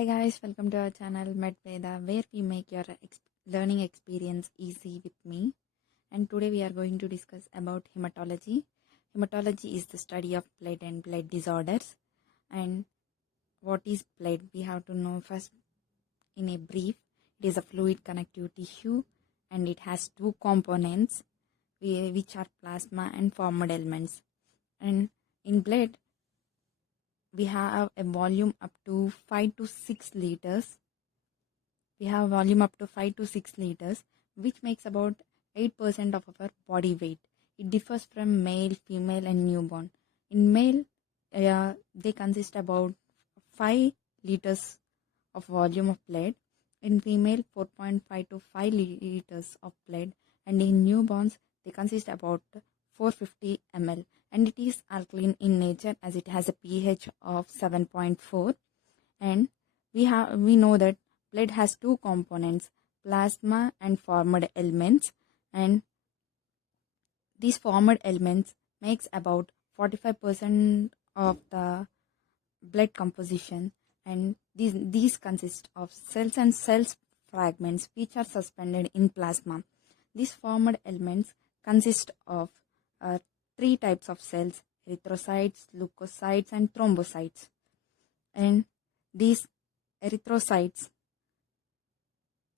Hi guys, welcome to our channel MedVeda, where we make your learning experience easy with me. And today we are going to discuss about hematology. Hematology is the study of blood and blood disorders. And what is blood? We have to know first in a brief. It is a fluid connective tissue and it has two components which are plasma and formed elements. And in blood, we have a volume up to 5 to 6 liters. We have volume up to 5 to 6 liters, which makes about 8% of our body weight. It differs from male, female, and newborn. In male, they consist about 5 liters of volume of blood. In female, 4.5 to 5 liters of blood. And in newborns, they consist about 450 ml. And it is alkaline in nature as it has a pH of 7.4. And we know that blood has two components, plasma and formed elements, and these formed elements makes about 45% of the blood composition, and these consist of cells and cells fragments which are suspended in plasma. These formed elements consist of three types of cells: erythrocytes, leukocytes, and thrombocytes. And these erythrocytes,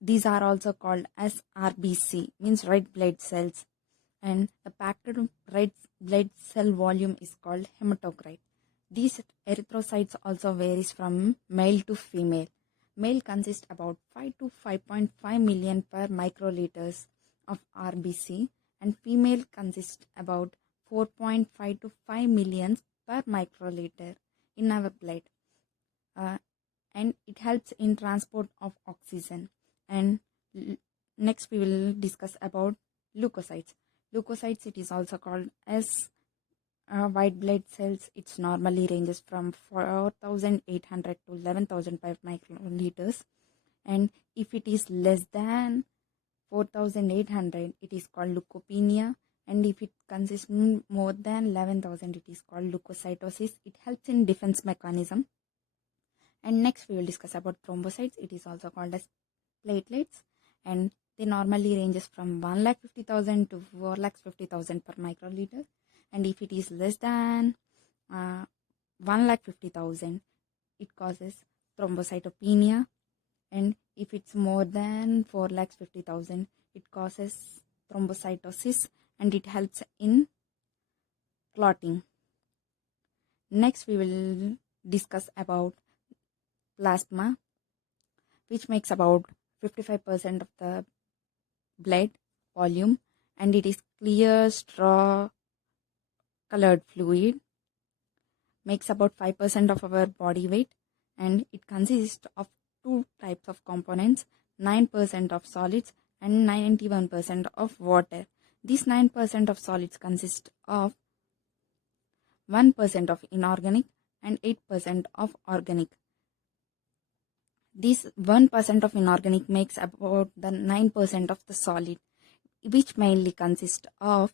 these are also called as RBC, means red blood cells, and the packed red blood cell volume is called hematocrit. These erythrocytes also varies from male to female. Male consists about 5 to 5.5 million per microliters of RBC, and female consists about 4.5 to 5 million per microliter in our blood. And it helps in transport of oxygen. And next we will discuss about leukocytes. Leukocytes, it is also called as white blood cells. It normally ranges from 4,800 to 11,005 microliters. And if it is less than 4,800, it is called leukopenia. And if it consists more than 11,000, it is called leukocytosis. It helps in defense mechanism. And next we will discuss about thrombocytes. It is also called as platelets, and they normally ranges from 1,50,000 to 4,50,000 per microliter. And if it is less than 1,50,000, it causes thrombocytopenia. And if it's more than 4,50,000, it causes thrombocytosis, and it helps in clotting. Next we will discuss about plasma, which makes about 55% of the blood volume, and it is clear straw colored fluid, makes about 5% of our body weight, and it consists of two types of components, 9% of solids and 91% of water. These 9% of solids consist of 1% of inorganic and 8% of organic. This 1% of inorganic makes about the 9% of the solid, which mainly consist of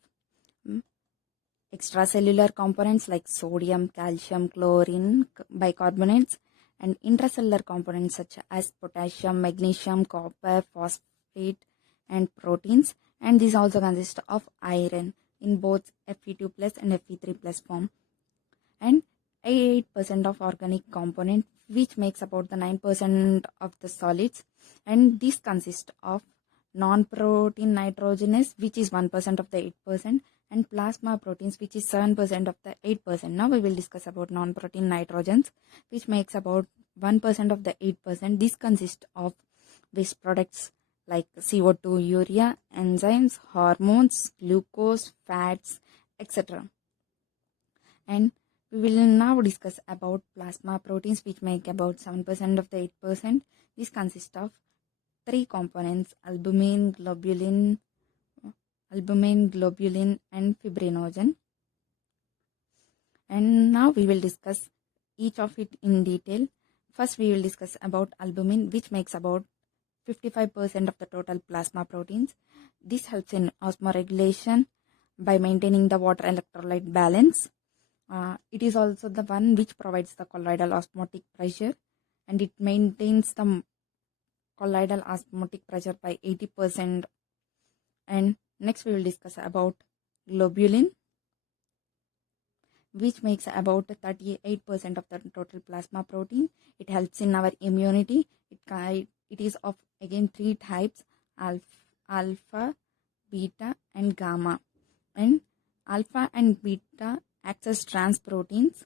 extracellular components like sodium, calcium, chlorine, bicarbonates, and intracellular components such as potassium, magnesium, copper, phosphate, and proteins. And these also consist of iron in both Fe2 plus and Fe3 plus form. And 8% of organic component, which makes about the 9% of the solids, and this consists of non-protein nitrogenous, which is 1% of the 8%, and plasma proteins, which is 7% of the 8%. Now we will discuss about non-protein nitrogens, which makes about 1% of the 8%. This consists of waste products like CO2, urea, enzymes, hormones, glucose, fats, etc. And we will now discuss about plasma proteins, which make about 7% of the 8%. This consists of three components: albumin, globulin, and fibrinogen. And now we will discuss each of it in detail. First, we will discuss about albumin, which makes about 55% of the total plasma proteins. This helps in osmoregulation by maintaining the water electrolyte balance. It is also the one which provides the colloidal osmotic pressure, and it maintains the colloidal osmotic pressure by 80%. And next we will discuss about globulin, which makes about 38% of the total plasma protein. It helps in our immunity. It is of again three types: alpha, beta, and gamma. And alpha and beta acts as trans proteins,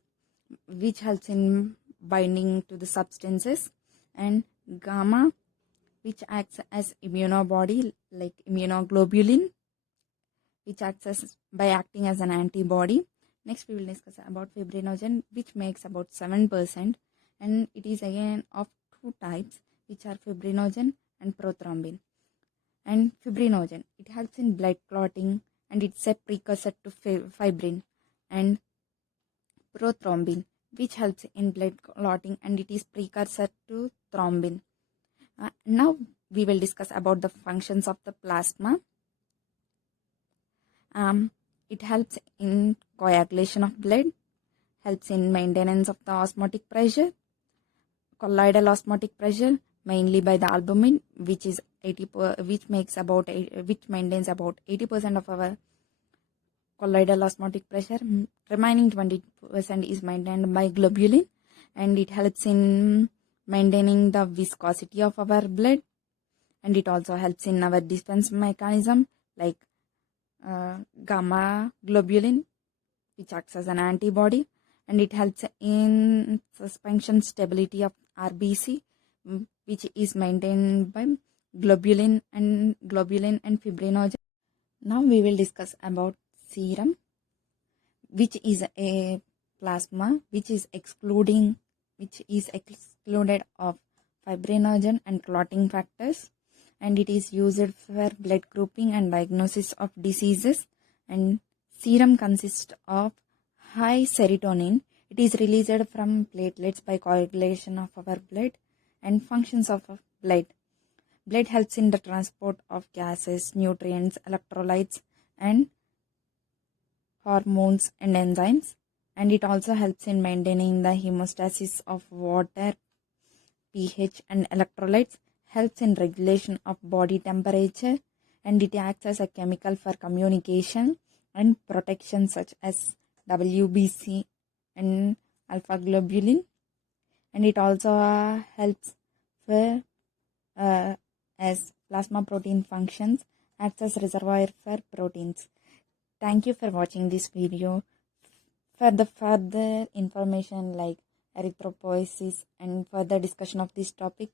which helps in binding to the substances, and gamma, which acts as immunobody like immunoglobulin, which acts as by acting as an antibody. Next we will discuss about fibrinogen, which makes about 7%, and it is again of two types, which are fibrinogen and prothrombin. And fibrinogen, it helps in blood clotting, and it's a precursor to fibrin. And prothrombin, which helps in blood clotting, and it is precursor to thrombin. Now we will discuss about the functions of the plasma. It helps in coagulation of blood, helps in maintenance of the osmotic pressure, colloidal osmotic pressure, mainly by the albumin, which is which maintains about 80% of our colloidal osmotic pressure. Remaining 20% is maintained by globulin, and it helps in maintaining the viscosity of our blood, and it also helps in our defense mechanism like gamma globulin, which acts as an antibody, and it helps in suspension stability of RBC, which is maintained by globulin and fibrinogen. Now we will discuss about serum, which is a plasma which is excluded of fibrinogen and clotting factors, and it is used for blood grouping and diagnosis of diseases. And serum consists of high serotonin. It is released from platelets by coagulation of our blood. And functions of blood. Blood helps in the transport of gases, nutrients, electrolytes, and hormones and enzymes. And it also helps in maintaining the hemostasis of water, pH, and electrolytes, helps in regulation of body temperature, and it acts as a chemical for communication and protection such as WBC and alpha globulin. And it also helps for as plasma protein functions, acts as reservoir for proteins. Thank you for watching this video. For the further information like erythropoiesis and further discussion of this topic,